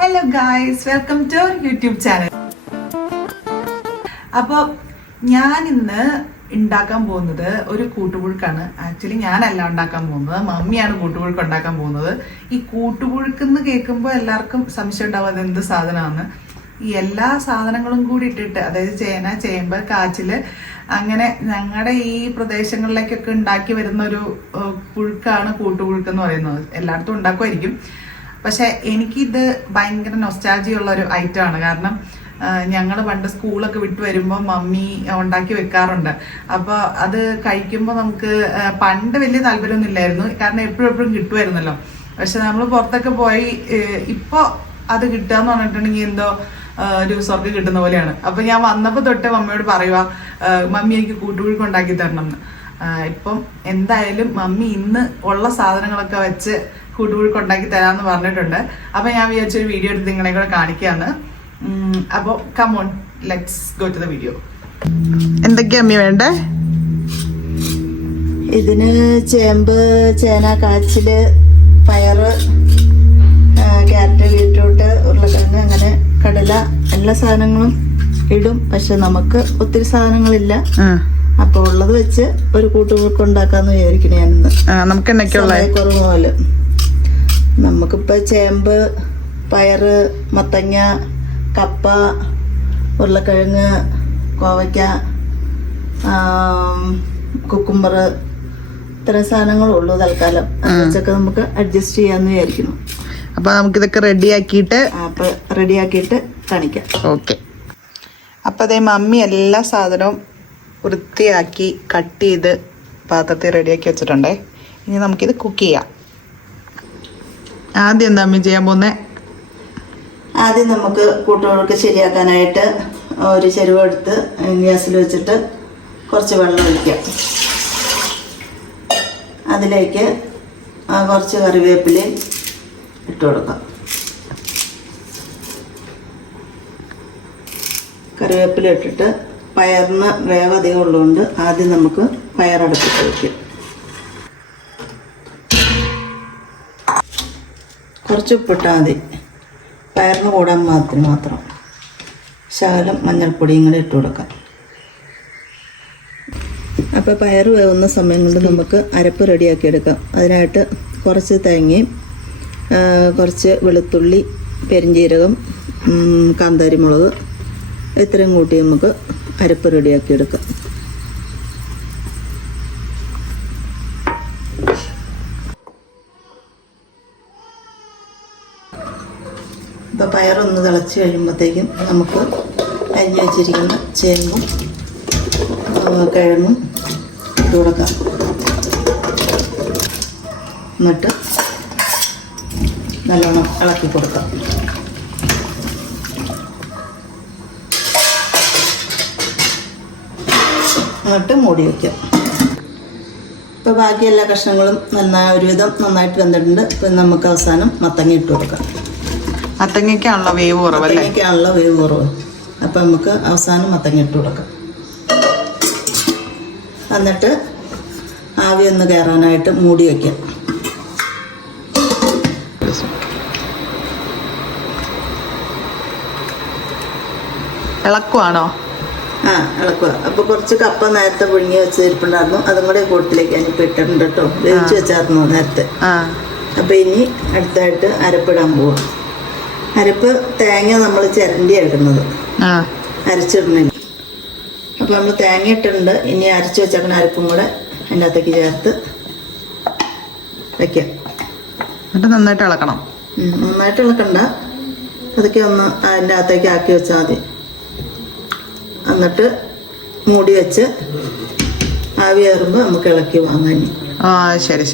Hello guys, welcome to our YouTube channel. അപ്പോൾ ഞാൻ ഇന്ന് ഉണ്ടാക്കാൻ പോകുന്നത് ഒരു കൂട്ടുപുഴുക്കാണ്. ആക്ച്വലി ഞാനല്ല ഉണ്ടാക്കാൻ പോകുന്നത്, മമ്മിയാണ് കൂട്ടുപുഴുക്ക് ഉണ്ടാക്കാൻ പോകുന്നത്. ഈ കൂട്ടുപുഴുക്കെന്ന് കേൾക്കുമ്പോൾ എല്ലാവർക്കും സംശയം ഉണ്ടാവും അത് എന്ത് സാധനമാണ്. ഈ എല്ലാ സാധനങ്ങളും കൂടി ഇട്ടിട്ട്, അതായത് ചേന, ചേമ്പ്, കാച്ചില്, അങ്ങനെ ഞങ്ങളുടെ ഈ പ്രദേശങ്ങളിലേക്കൊക്കെ ഉണ്ടാക്കി വരുന്ന ഒരു പുഴുക്കാണ് കൂട്ടുപുഴുക്ക് എന്ന് പറയുന്നത്. എല്ലായിടത്തും ഉണ്ടാക്കുമായിരിക്കും, പക്ഷെ എനിക്കിത് ഭയങ്കര നൊസ്റ്റാൾജിയുള്ള ഒരു ഐറ്റമാണ്. കാരണം ഞങ്ങൾ പണ്ട് സ്കൂളൊക്കെ വിട്ട് വരുമ്പോൾ മമ്മി ഉണ്ടാക്കി വെക്കാറുണ്ട്. അപ്പോൾ അത് കഴിക്കുമ്പോൾ നമുക്ക് പണ്ട് വലിയ താല്പര്യമൊന്നും ഇല്ലായിരുന്നു, കാരണം എപ്പോഴും കിട്ടുമായിരുന്നല്ലോ. പക്ഷെ നമ്മൾ പുറത്തൊക്കെ പോയി ഇപ്പോൾ അത് കിട്ടുകയെന്ന് പറഞ്ഞിട്ടുണ്ടെങ്കിൽ എന്തോ ഒരു സ്വർഗ്ഗം കിട്ടുന്ന പോലെയാണ്. അപ്പോൾ ഞാൻ വന്നപ്പോൾ തൊട്ട് മമ്മിയോട് പറയുക, മമ്മി എനിക്ക് കൂട്ടുപുഴുക്ക് ഉണ്ടാക്കി തരണം എന്ന്. ഇപ്പം എന്തായാലും മമ്മി ഇന്ന് ഉള്ള സാധനങ്ങളൊക്കെ വെച്ച് കൂട്ടുപുഴുക്ക് ഉണ്ടാക്കി തരാമെന്ന് പറഞ്ഞിട്ടുണ്ട്. അപ്പോൾ ഞാൻ വിചാരിച്ചൊരു വീഡിയോ എടുത്ത് നിങ്ങളെ കൂടെ കാണിക്കാന്ന്. അപ്പോൾ come on, let's go to the video. എന്തൊക്കെയാ അമ്മി വേണ്ടേ? ഇതിന് ചേമ്പ്, ചേന, കാച്ചില്, പയറ്, ക്യാരറ്റ്, ബീറ്റ്റൂട്ട്, ഉരുളക്കിഴങ്ങ്, അങ്ങനെ കടല, എല്ലാ സാധനങ്ങളും ഇടും. പക്ഷെ നമുക്ക് ഒത്തിരി സാധനങ്ങളില്ല. അപ്പൊ ഉള്ളത് വെച്ച് ഒരു കൂട്ടുപുഴുക്ക് ഉണ്ടാക്കാന്ന് വിചാരിക്കണേ ഞാനിന്ന്. നമുക്ക് എന്തൊക്കെയുള്ള കുറവ് പോലെ നമുക്കിപ്പോ ചേമ്പ്, പയറ്, മത്തങ്ങ, കപ്പ, ഉരുളക്കിഴങ്ങ്, കോവയ്ക്ക, കുക്കുംബർ, ഇത്തരം സാധനങ്ങളുള്ളൂ തൽക്കാലം. അത് വെച്ചൊക്കെ നമുക്ക് അഡ്ജസ്റ്റ് ചെയ്യാന്ന് വിചാരിക്കുന്നു. അപ്പൊ നമുക്കിതൊക്കെ റെഡിയാക്കിയിട്ട് കാണിക്കാം. ഓക്കെ. അപ്പൊ അതേ മമ്മി എല്ലാ സാധനവും വൃത്തിയാക്കി കട്ട് ചെയ്ത് പാത്രത്തിൽ റെഡിയാക്കി വെച്ചിട്ടുണ്ടേ. ഇനി നമുക്കിത് കുക്ക് ചെയ്യാം. ആദ്യം എന്താ അമ്മി ചെയ്യാൻ പോകുന്നത്? ആദ്യം നമുക്ക് കൂട്ടുപുഴുക്ക് ശരിയാക്കാനായിട്ട് ഒരു ചെരുവെടുത്ത് ഗ്യാസിൽ വെച്ചിട്ട് കുറച്ച് വെള്ളം ഒഴിക്കാം. അതിലേക്ക് കുറച്ച് കറിവേപ്പില ഇട്ട് കൊടുക്കാം. കറിവേപ്പില ഇട്ടിട്ട് പയറിന് വേവധികം ഉള്ളതുകൊണ്ട് ആദ്യം നമുക്ക് പയറടുപ്പിട്ട് വയ്ക്കാം. കുറച്ച് ഉപ്പിട്ടാൽ മതി, പയറിന് കൂടാൻ മാത്രം. ശകലം മഞ്ഞൾപ്പൊടിയും കൂടെ ഇട്ട് കൊടുക്കാം. അപ്പോൾ പയർ വേവുന്ന സമയം കൊണ്ട് നമുക്ക് അരപ്പ് റെഡിയാക്കി എടുക്കാം. അതിനായിട്ട് കുറച്ച് തേങ്ങയും കുറച്ച് വെളുത്തുള്ളി, പെരിഞ്ജീരകം, കാന്താരിമുളക്, ഇത്രയും കൂട്ടി നമുക്ക് അരപ്പ് റെഡിയാക്കി എടുക്കാം. ഇപ്പോൾ പയറൊന്ന് തിളച്ച് കഴിയുമ്പോഴത്തേക്കും നമുക്ക് അരിഞ്ഞ് വെച്ചിരിക്കുന്ന ചേമ്പും കിഴങ്ങും ഇട്ട് കൊടുക്കാം. എന്നിട്ട് നല്ലോണം ഇളക്കി കൊടുക്കാം. എന്നിട്ട് മൂടി വയ്ക്കാം. ഇപ്പോൾ ബാക്കി എല്ലാ കഷ്ണങ്ങളും ഒരുവിധം നന്നായിട്ട് വെന്തിട്ടുണ്ട്. ഇപ്പം നമുക്ക് അവസാനം മത്തങ്ങ ഇട്ട് കൊടുക്കാം. മത്തങ്ങയ്ക്കാണല്ലോ വേവ് കുറവ്. മത്തങ്ങയ്ക്കാണല്ലോ വേവ് കുറവ്. അപ്പം നമുക്ക് അവസാനം മത്തങ്ങ ഇട്ട് കൊടുക്കാം. എന്നിട്ട് ആവി ഒന്ന് കയറാനായിട്ട് മൂടി വയ്ക്കാം. ഇളക്കുവാണോ? ഇളക്കുക. അപ്പോൾ കുറച്ച് കപ്പ നേരത്തെ പുഴുങ്ങി വെച്ച് ഇരിപ്പുണ്ടായിരുന്നു, അതും കൂടെ കൂട്ടിലേക്ക് ഞാനിപ്പോൾ ഇട്ടിട്ടുണ്ട് കേട്ടോ. വേവിച്ച് വെച്ചായിരുന്നു നേരത്തെ. അപ്പോൾ ഇനി അടുത്തായിട്ട് അരപ്പിടാൻ പോവാം. അരപ്പ് തേങ്ങ നമ്മൾ ചിരണ്ടി ഇടുന്നത്, അരച്ചിടുന്നില്ല. അപ്പോൾ നമ്മൾ തേങ്ങ ഇട്ടിട്ടുണ്ട്. ഇനി അരച്ച് വെച്ചേക്കുന്ന അരപ്പും കൂടെ അതിൻ്റെ അകത്തേക്ക് ചേർത്ത് വയ്ക്കാം. എന്നിട്ട് നന്നായിട്ട് ഇളക്കണം. നന്നായിട്ട് ഇളക്കണ്ട, അതൊക്കെ ഒന്ന് അതിൻ്റെ അകത്തേക്ക് ആക്കി വെച്ചാൽ മതി. എന്നിട്ട് മൂടി വെച്ച് ആവി കയറുമ്പോൾ നമുക്ക് ഇളക്കി വാങ്ങാൻ. ശരി.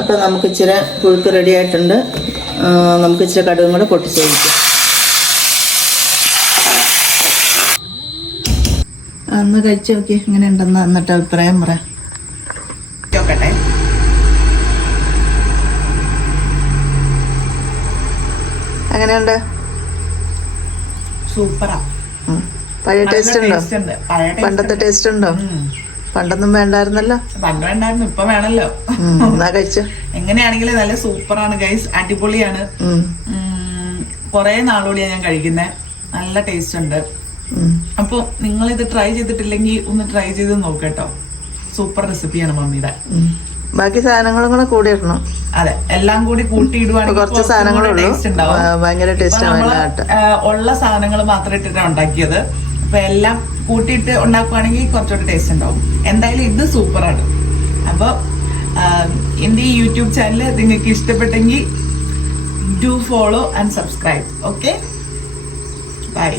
അപ്പം നമുക്ക് ഇച്ചിരി പുഴുക്ക് റെഡി ആയിട്ടുണ്ട്. നമുക്ക് ഇച്ചിരി കടുകും കൂടെ പൊട്ടിച്ച് കഴിക്കാം. ഒന്ന് കഴിച്ച് നോക്കി എങ്ങനെ ഉണ്ടെന്ന്, എന്നിട്ട് അഭിപ്രായം പറയാം. നോക്കട്ടെ. എങ്ങനെയുണ്ട്? സൂപ്പറാ. പഴയ ടേസ്റ്റ് ഉണ്ടോ? പണ്ടത്തെ ടേസ്റ്റ് ഉണ്ടോ? പണ്ടൊന്നും വേണ്ടായിരുന്നല്ലോ. പണ്ട് വേണ്ടായിരുന്നു, ഇപ്പൊ വേണല്ലോ. എന്നാ കഴിച്ചു. എങ്ങനെയാണെങ്കിലും നല്ല സൂപ്പറാണ് ഗൈസ്, അടിപൊളിയാണ്. കൊറേ നാളോടെയാണ് ഞാൻ കഴിക്കുന്നത്, നല്ല ടേസ്റ്റ് ഉണ്ട്. അപ്പൊ നിങ്ങൾ ഇത് ട്രൈ ചെയ്തിട്ടില്ലെങ്കിൽ ഒന്ന് ട്രൈ ചെയ്ത് നോക്കട്ടോ. സൂപ്പർ റെസിപ്പിയാണ് മമ്മിയുടെ. ബാക്കി സാധനങ്ങളും കൂടെ കൂടി ഇടണം. അതെ, എല്ലാം കൂടി കൂട്ടി ഇടുവാണെങ്കിൽ കുറച്ച് സാധനങ്ങളുള്ളൂ, ടേസ്റ്റ് ഉണ്ടാവും. ഭയങ്കര ടേസ്റ്റ് ഉള്ള സാധനങ്ങൾ മാത്രം ഇട്ടിട്ടാണ് ഉണ്ടാക്കിയത്. അപ്പൊ എല്ലാം കൂട്ടിയിട്ട് ഉണ്ടാക്കുവാണെങ്കിൽ കുറച്ചുകൂടി ടേസ്റ്റ് ഉണ്ടാവും. എന്തായാലും ഇത് സൂപ്പറാണ്. അപ്പൊ എന്റെ ഈ യൂട്യൂബ് ചാനൽ നിങ്ങൾക്ക് ഇഷ്ടപ്പെട്ടെങ്കിൽ do follow and subscribe. Okay, by.